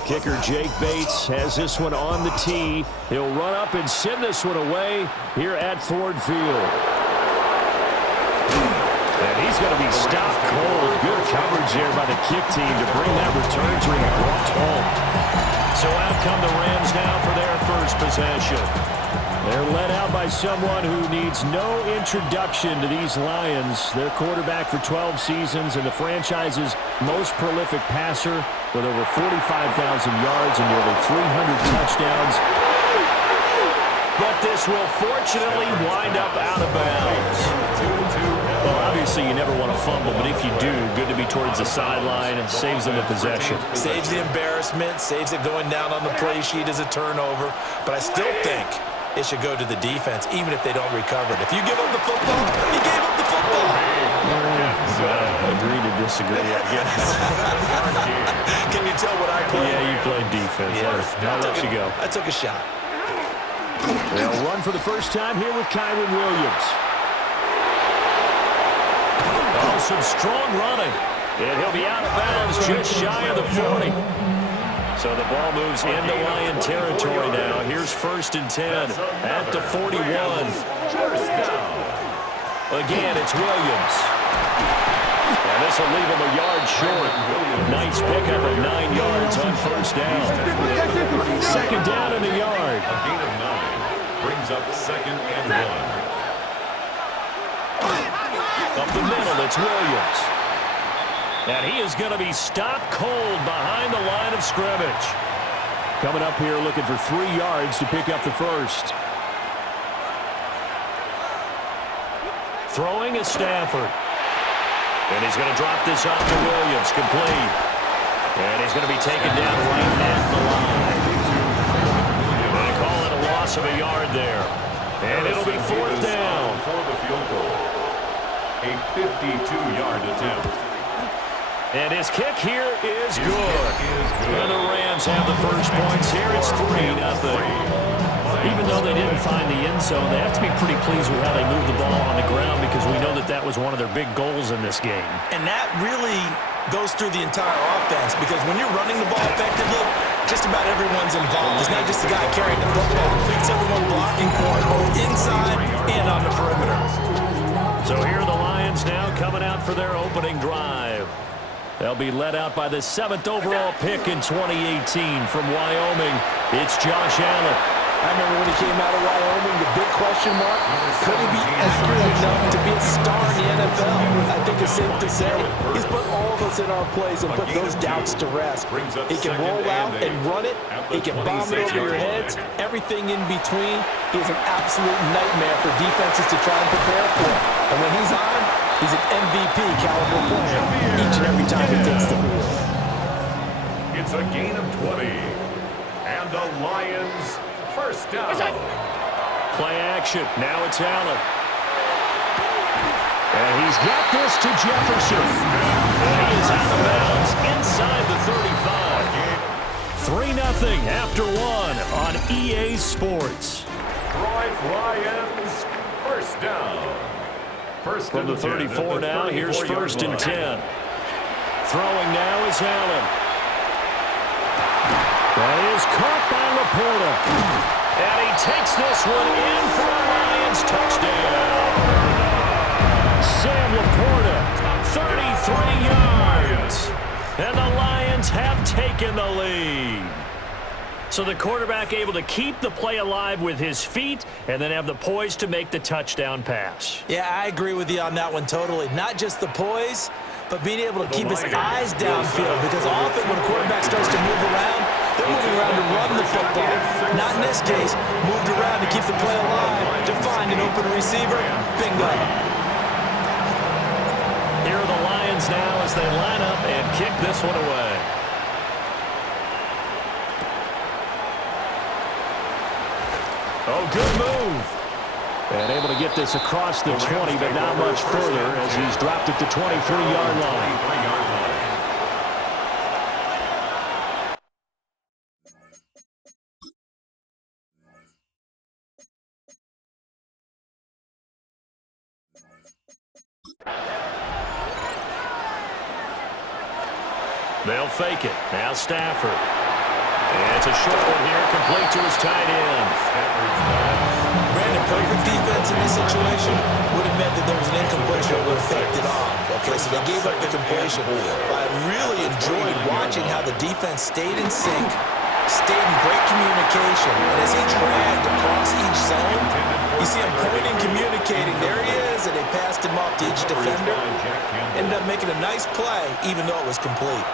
The kicker, Jake Bates, has this one on the tee. He'll run up and send this one away here at Ford Field. And he's going to be stopped cold. Good coverage there by the kick team to bring that return to an abrupt halt. So out come the Rams now for their first possession. They're led out by someone who needs no introduction to these Lions. Their quarterback for 12 seasons and the franchise's most prolific passer with over 45,000 yards and nearly 300 touchdowns. But this will fortunately wind up out of bounds. Well, obviously you never want to fumble, but if you do, good to be towards the sideline. It saves them the possession. Saves the embarrassment, saves it going down on the play sheet as a turnover. But I still think it should go to the defense, even if they don't recover it. If you give up the football, you gave up the football. Agree to disagree, I guess. Can you tell what I played? Yeah, you played defense. Yeah, I'll let you go. I took a shot. They'll run for the first time here with Kyren Williams. Oh, some strong running. And he'll be out of bounds just shy of the 40. So the ball moves into Lion territory now. Here's 1st and 10 at the 41. Again, it's Williams. And this will leave him a yard short. Nice pickup of 9 yards on 1st down. 2nd down in the yard. A gain of 9 brings up 2nd and 1. Up the middle, it's Williams. And he is going to be stopped cold behind the line of scrimmage. Coming up here looking for 3 yards to pick up the first. Throwing is Stafford. And he's going to drop this off to Williams, complete. And he's going to be taken down right at the line. They call it a loss of a yard there. And it'll be 4th down. For the field goal. A 52-yard attempt. And his kick here is good. And the Rams have the first points here. It's 3-0. Even though they didn't find the end zone, they have to be pretty pleased with how they moved the ball on the ground because we know that that was one of their big goals in this game. And that really goes through the entire offense because when you're running the ball effectively, just about everyone's involved. It's not just the guy carrying the football. It's everyone blocking for it, both inside and on the perimeter. So here are the Lions now coming out for their opening drive. They'll be led out by the 7th overall pick in 2018 from Wyoming. It's Josh Allen. I remember when he came out of Wyoming, the big question mark, could he be accurate enough to be a star in the NFL? I think it's safe to say he's put all of us in our place and put those doubts to rest. He can roll out and run it. He can bomb it over your heads. Everything in between. He's an absolute nightmare for defenses to try and prepare for. And when he's on, he's an MVP caliber player each and every time he takes the field. It's a gain of 20. And the Lions first down. Play action. Now it's Allen. And he's got this to Jefferson. And he is out of bounds inside the 35. 3-0 after 1 on EA Sports. Lions first down. First From the 34 now, here's 1st and 10. Throwing now is Allen. That is caught by Laporta. And he takes this one in for a Lions touchdown. Sam Laporta, 33 yards. And the Lions have taken the lead. So the quarterback able to keep the play alive with his feet and then have the poise to make the touchdown pass. Yeah, I agree with you on that one totally. Not just the poise, but being able to keep his eyes downfield because often when a quarterback starts to move around, they're moving around to run the football. Not in this case. Moved around to keep the play alive, to find an open receiver. Bingo. Here are the Lions now as they line up and kick this one away. Oh, good move. And able to get this across the 20, but not much further as he's dropped it to 23-yard line. They'll fake it. Now Stafford. And it's a short one here, complete to his tight end. Brandon, perfect defense in this situation would have meant that there was an incompletion that would have picked it off. Okay, so they gave up the completion. But I really enjoyed watching how the defense stayed in sync, stayed in great communication. And as he dragged across each zone, you see him pointing, communicating. There he is, and they passed him off to each defender. Ended up making a nice play, even though it was complete.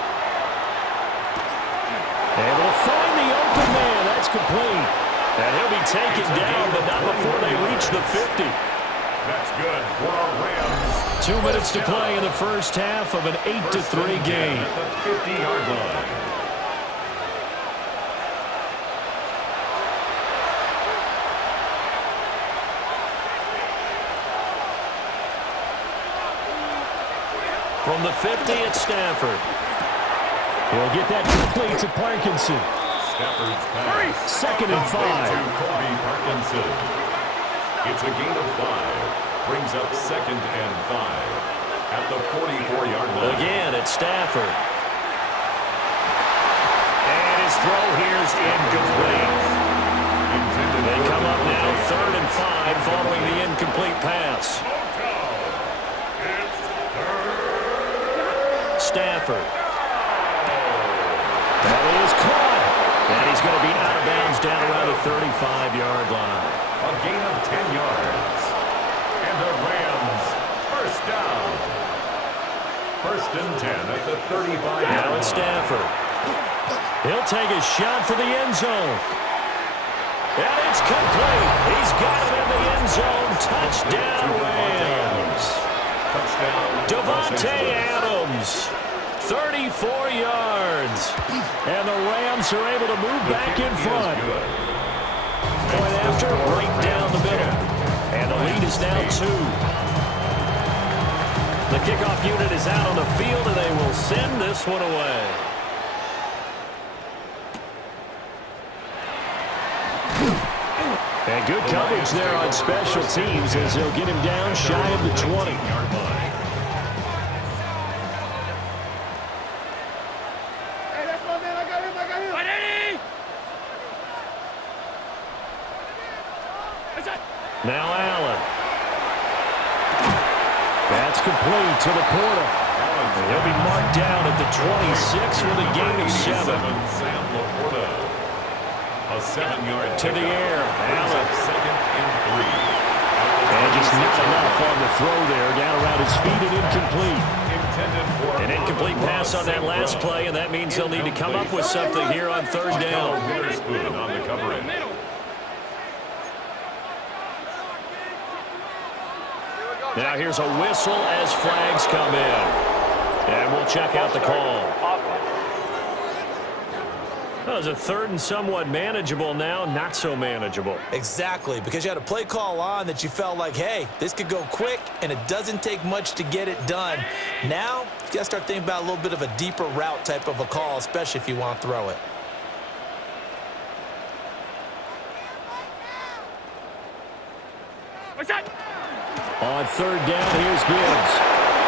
Able to find the open man. That's complete. And he'll be taken down, but not before they reach the 50. That's good for our Rams. 2 minutes to play in the first half of an 8-3 game. At the 50-yard line. From the 50 at Stafford. He'll get that complete to Parkinson. Stafford's pass. 2nd and 5. To Colby Parkinson. It's a gain of 5. Brings up 2nd and 5 at the 44-yard line. Again at Stafford. And his throw here's incomplete. They come up now 3rd and 5 following the incomplete pass. Stafford. That is caught. And he's going to be out of bounds down around the 35-yard line. A gain of 10 yards. And the Rams first down. 1st and 10 at the 35-yard line. Now it's Stafford. He'll take a shot for the end zone. And it's complete. He's got it in the end zone. Touchdown Rams. Touchdown Davante Adams. 34 yards. And the Rams are able to move back in front. Point after, right down the middle. And the lead is now 2. The kickoff unit is out on the field, and they will send this one away. And good coverage there on special teams as they'll get him down shy of the 20-yard line. Now Allen. That's complete to Laporta. He'll be marked down at the 26 with a gain of 7. Sam Laporta. A 7-yard To the air. Allen. 2nd and 3. And just not enough on the throw there. Down around his feet and incomplete. An incomplete pass on that last play, and that means they'll need to come up with something here on 3rd down. Witherspoon on the coverage. Now here's a whistle as flags come in. And we'll check out the call. Well, it's a 3rd and somewhat manageable now, not so manageable. Exactly, because you had a play call on that you felt like, hey, this could go quick, and it doesn't take much to get it done. Now, you got to start thinking about a little bit of a deeper route type of a call, especially if you want to throw it. What's that? On 3rd down, here's Gibbs.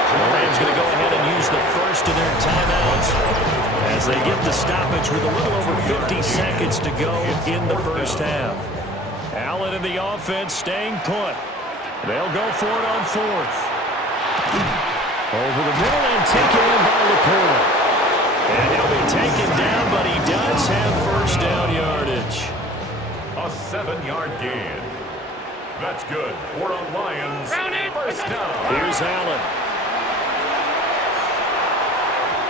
The Rams going to go ahead and use the first of their timeouts as they get the stoppage with a little over 50 seconds to go in the first half. Allen in the offense staying put. They'll go for it on 4th. Over the middle and taken in by Laporta. And he'll be taken down, but he does have first down yardage. A 7-yard gain. That's good for a Lions first down. Here's Allen.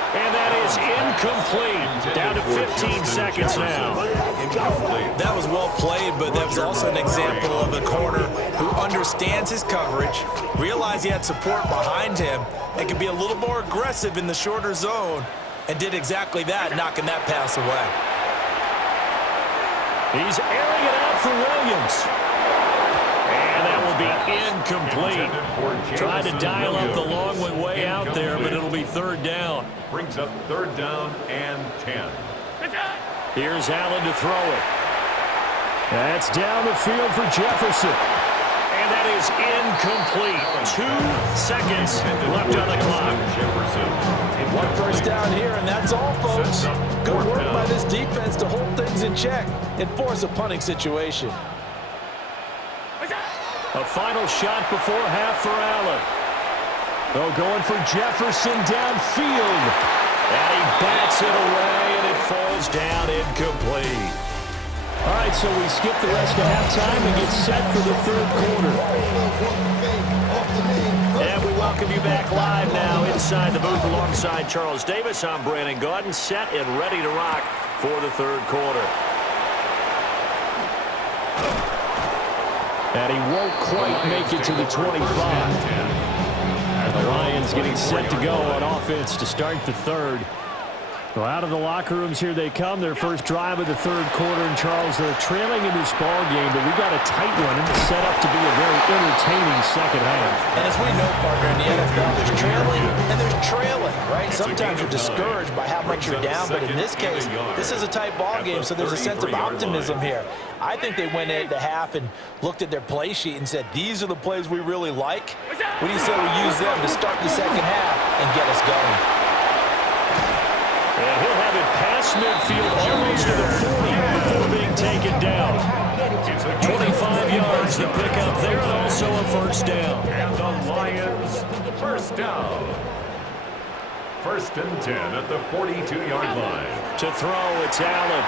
And that is incomplete. Down to 15 seconds now. That was well played, but that was also an example of a corner who understands his coverage, realized he had support behind him, and could be a little more aggressive in the shorter zone, and did exactly that, knocking that pass away. He's airing it out for Williams. And that will be incomplete. Tried to dial up the long one way out there, but it'll be 3rd down. Brings up 3rd down and 10. Here's Allen to throw it. That's down the field for Jefferson. And that is incomplete. 2 seconds left on the clock. Jefferson. first down here, and that's all, folks. Good work by this defense to hold things in check and force a punting situation. A final shot before half for Allen. Oh, going for Jefferson downfield. And he bats it away, and it falls down incomplete. All right, so we skip the rest of halftime and get set for the third quarter. And we welcome you back live now inside the booth alongside Charles Davis. I'm Brandon Gaudin, set and ready to rock for the third quarter. And he won't quite make it to the 25. The Lions getting set to go on offense to start the third. So out of the locker rooms here they come. Their first drive of the third quarter. And Charles, they're trailing in this ball game, but we got a tight one and it's set up to be a very entertaining second half. And as we know, partner, in the NFL, there's trailing and there's trailing, right? Sometimes you're discouraged by how much you're down, but in this case, this is a tight ball game, so there's a sense of optimism here. I think they went into half and looked at their play sheet and said, these are the plays we really like. What do you say we use them to start the second half and get us going? And he'll have it past midfield almost to the 40 before being taken down. 25 yards to pick up there, and also a first down. And the Lions, first down. First and 10 at the 42-yard line. To throw, it's Allen.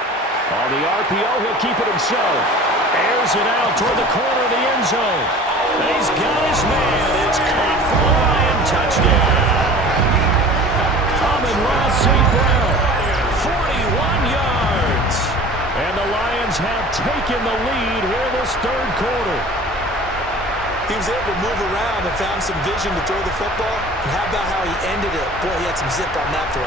On the RPO, he'll keep it himself. Airs it out toward the corner of the end zone. And he's got his man. It's caught for a Lion touchdown. Amon-Ra St. Brown, 41 yards. And the Lions have taken the lead here this third quarter. He was able to move around and found some vision to throw the football. And how about how he ended it? Boy, he had some zip on that throw.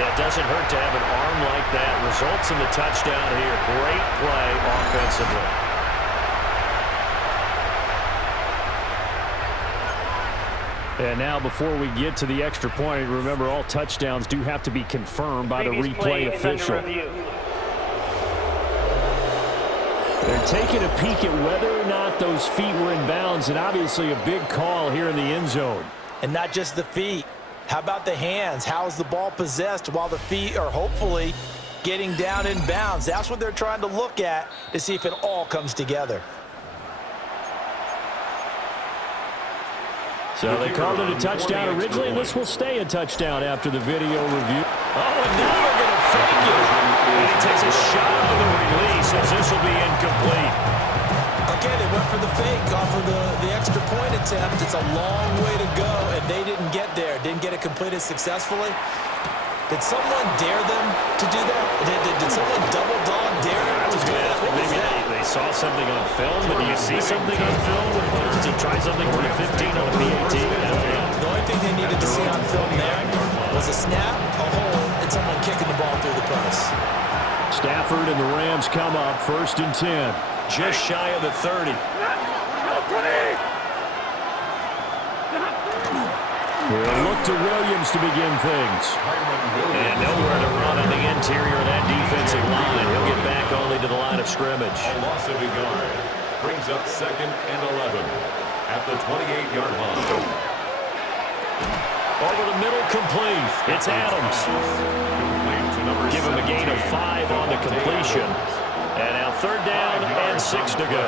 Yeah, it doesn't hurt to have an arm like that. Results in the touchdown here. Great play offensively. And now before we get to the extra point, remember all touchdowns do have to be confirmed by the replay official. They're taking a peek at whether or not those feet were in bounds, and obviously a big call here in the end zone. And not just the feet. How about the hands? How is the ball possessed while the feet are hopefully getting down in bounds? That's what they're trying to look at to see if it all comes together. So they called it a touchdown originally, and this will stay a touchdown after the video review. Oh, and now they're going to fake it. And he takes a shot on the release as this will be incomplete. Okay, they went for the fake off of the extra point attempt. It's a long way to go, and they didn't get there. Didn't get it completed successfully. Did someone dare them to do that? Did someone double dog dare them to do that? Maybe they saw something on film. But do you see something on film? Did he try something for the 15 on the PAT? The only thing they needed to see on film there was a snap, a hold, and someone kicking the ball through the post. Stafford and the Rams come up first and 10. Just shy of the 30. We'll look to Williams to begin things. And nowhere to run on the interior of that defensive line. He'll get back only to the line of scrimmage. A loss of a yard brings up second and 11 at the 28-yard line. Over the middle, complete. It's Adams. Give him a gain of 5 on the completion. And now third down and 6 to go.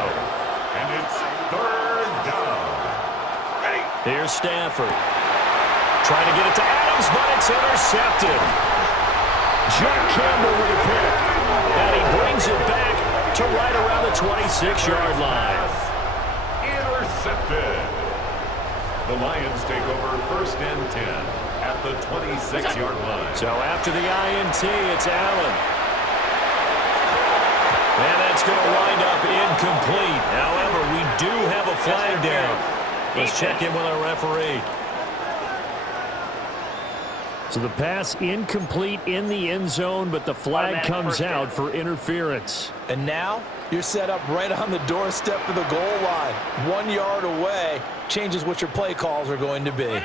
And it's third down. Here's Stafford. Trying to get it to Adams, but it's intercepted. Jack Campbell with a pick. And he brings it back to right around the 26-yard line. Intercepted. The Lions take over first and 10 at the 26-yard line. So after the INT, it's Allen. And that's going to wind up incomplete. However, we do have a flag down. Let's check in with our referee. So the pass incomplete in the end zone, but the flag comes out for interference. And now you're set up right on the doorstep of the goal line. 1 yard away changes what your play calls are going to be.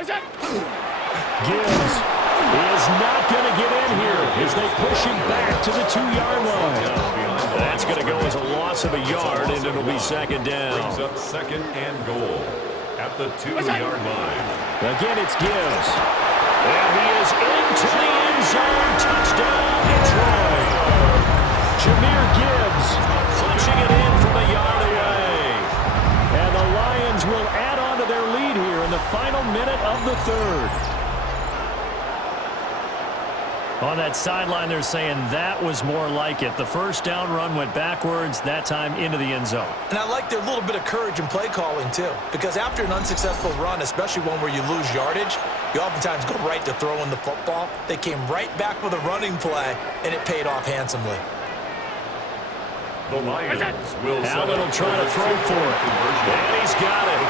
Gibbs is not going to get in here as they push him back to the 2-yard line. That's going to go as a loss of a yard, and it'll be second down. Brings up second and goal at the 2-yard line. Again, it's Gibbs. And he is into the end zone. Touchdown, Detroit. Jahmyr Gibbs punching it in from a yard away. And the Lions will add on to their lead here in the final minute of the third. On that sideline, they're saying that was more like it. The first down run went backwards, that time into the end zone. And I like their little bit of courage in play calling, too. Because after an unsuccessful run, especially one where you lose yardage, you oftentimes go right to throwing the football. They came right back with a running play, and it paid off handsomely. The Lions will Allen will try to throw for it. And he's got it.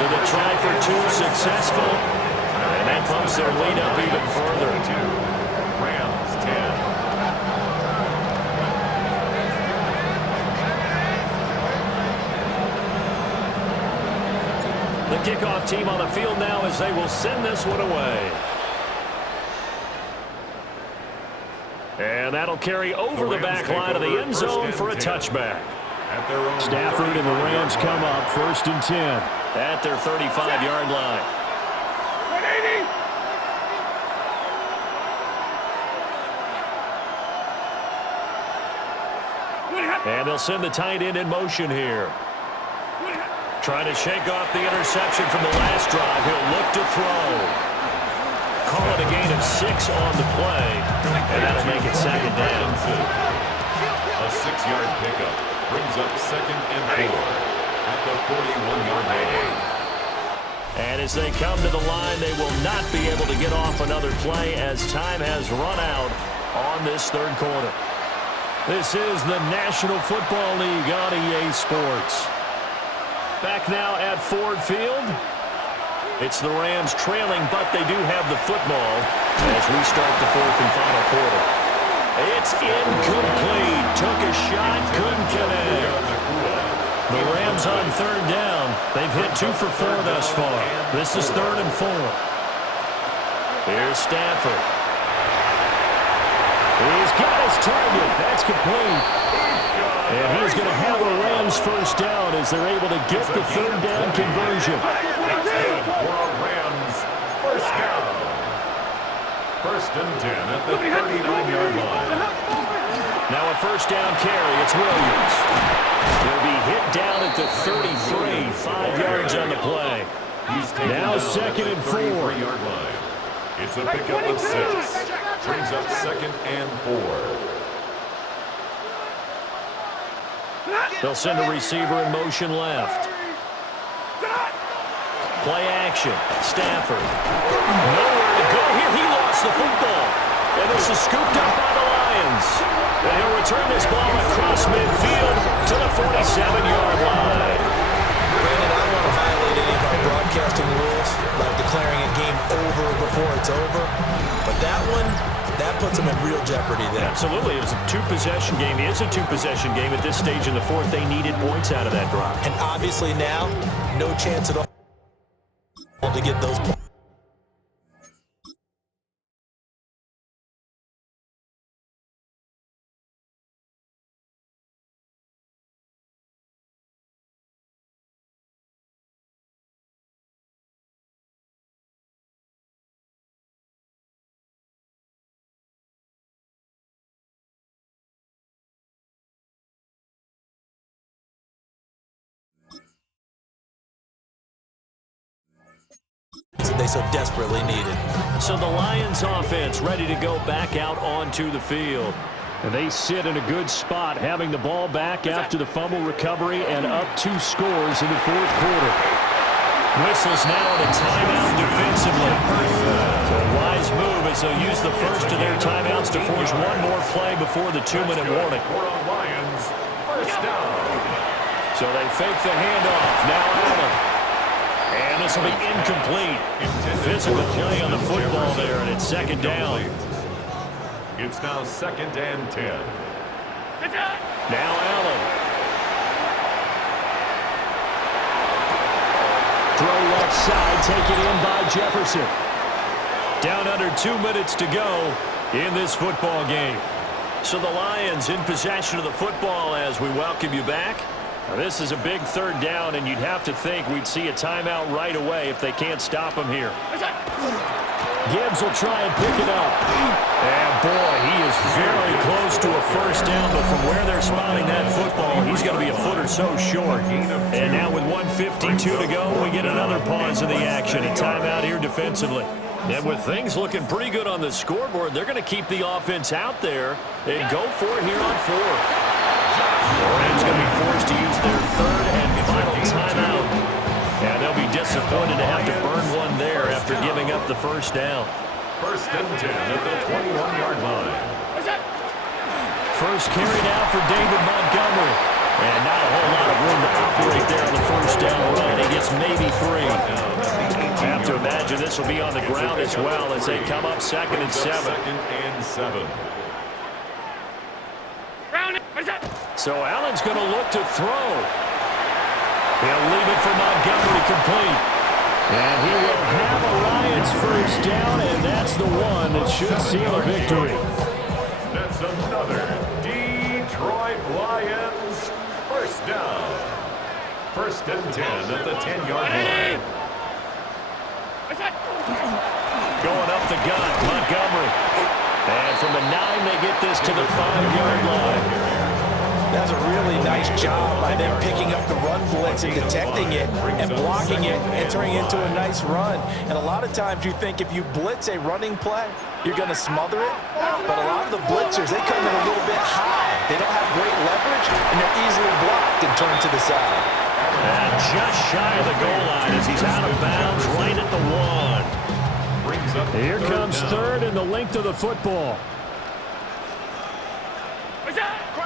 So the try for two successful. And that bumps their lead up even further. Rams 10. The kickoff team on the field now as they will send this one away. And that'll carry over the back line of the end zone for a touchback. Stafford and the Rams come up 1st and 10 at their 35-yard line. And they'll send the tight end in motion here. Trying to shake off the interception from the last drive. He'll look to throw. Call it a gain of 6 on the play. And that'll make it 2nd down. A 6-yard pickup brings up 2nd and 4 at the 41-yard line. And as they come to the line, they will not be able to get off another play as time has run out on this third quarter. This is the National Football League on EA Sports. Back now at Ford Field. It's the Rams trailing, but they do have the football as we start the 4th and final quarter. It's incomplete. Took a shot, couldn't connect. The Rams on 3rd down. They've hit 2 for 4 thus far. This is 3rd and 4. Here's Stafford. He's got his target. That's complete. And he's going to have a Rams first down as they're able to get the 3rd down conversion. Rams first down. 1st and 10 at the 39-yard line. Now a first down carry. It's Williams. He'll be hit down at the 33. 5 yards on the play. Now 2nd and 4. Line. It's a pickup of 6. Brings up 2nd and 4. They'll send a receiver in motion left. Play action. Stafford. Nowhere to go here. He lost the football. And this is scooped up by the Lions. And he'll return this ball across midfield to the 47-yard line. Brandon, I don't want to violate any of our broadcasting rules, like declaring a game over before it's over. But that one, that puts them in real jeopardy there. Absolutely. It was a 2-possession game. It is a 2-possession game. At this stage in the 4th, they needed points out of that drive. And obviously now, no chance at all to get those points. They so desperately needed. So the Lions offense ready to go back out onto the field. They sit in a good spot, having the ball back after the fumble recovery and up 2 scores in the 4th quarter. Whistles now on a timeout defensively. So a wise move as they'll use the first of their timeouts to force one more play before the 2-minute warning. Lions first down. So they fake the handoff. Now Allen. And this will be incomplete. Physical play on the football there, and it's 2nd down. It's now 2nd and 10. Now Allen. Throw left side, taken in by Jefferson. Down under 2 minutes to go in this football game. So the Lions in possession of the football as we welcome you back. Now this is a big 3rd down, and you'd have to think we'd see a timeout right away if they can't stop them here. Gibbs will try and pick it up. And, boy, he is very close to a first down, but from where they're spotting that football, he's going to be a foot or so short. And now with 1:52 to go, we get another pause in the action. A timeout here defensively. And with things looking pretty good on the scoreboard, they're going to keep the offense out there and go for it here on fourth. The Rams going to be forced to use their third and final timeout. And they'll be disappointed to have to burn one there after giving up the first down. First and 10 at the 21-yard line. First carry now for David Montgomery. And not a whole lot of room to operate there on the first down run. He gets maybe 3. I have to imagine this will be on the ground as well as they come up second and 7. Second and 7. So Allen's going to look to throw. He'll leave it for Montgomery complete. And he will have a Lions first down, and that's the one that should seal a victory. That's another Detroit Lions first down. First and 10 at the 10-yard line. Going up the gut, Montgomery. And from the 9, they get this to the 5-yard line. That's a really nice job by them picking up the run blitz and detecting it and blocking it and turning it into a nice run. And a lot of times you think if you blitz a running play, you're going to smother it. But a lot of the blitzers, they come in a little bit high. They don't have great leverage, and they're easily blocked and turned to the side. And just shy of the goal line as he's out of bounds right at the 1. Here comes third and the length of the football.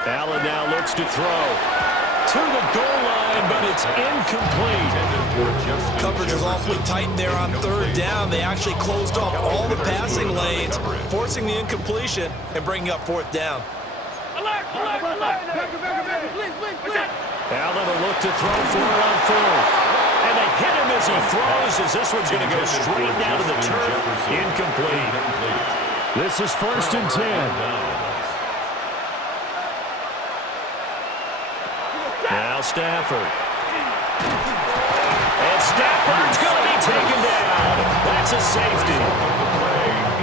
Allen now looks to throw to the goal line, but it's incomplete. Coverage was awfully tight there on third down. They actually closed off all the passing lanes, forcing the incompletion and bringing up fourth down. Alert! Allen will look to throw for it on fourth. And they hit him as he throws, as this one's going to go straight down to the turf. Incomplete. This is first and 10. Now Stafford. And Stafford's going to be taken down. That's a safety.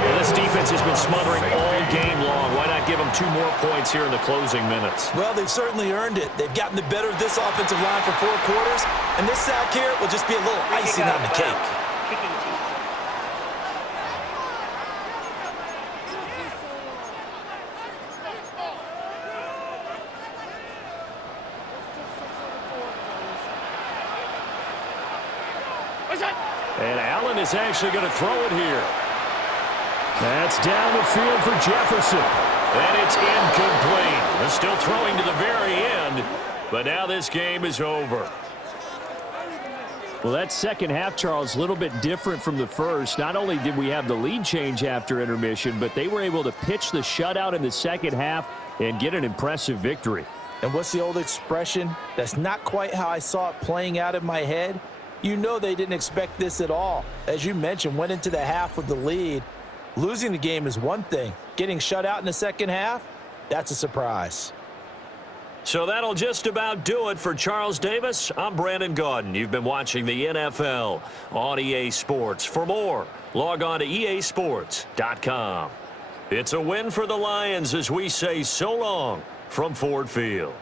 Well, this defense has been smothering all game long. Why not give them 2 more points here in the closing minutes? Well, they've certainly earned it. They've gotten the better of this offensive line for 4 quarters, and this sack here will just be a little icing on the cake. And Allen is actually going to throw it here. That's down the field for Jefferson. And it's incomplete. They're still throwing to the very end, but now this game is over. Well, that second half, Charles, a little bit different from the first. Not only did we have the lead change after intermission, but they were able to pitch the shutout in the second half and get an impressive victory. And what's the old expression? That's not quite how I saw it playing out in my head. You know they didn't expect this at all. As you mentioned, went into the half with the lead. Losing the game is one thing. Getting shut out in the second half, that's a surprise. So that'll just about do it for Charles Davis. I'm Brandon Gaudin. You've been watching the NFL on EA Sports. For more, log on to easports.com. It's a win for the Lions as we say so long from Ford Field.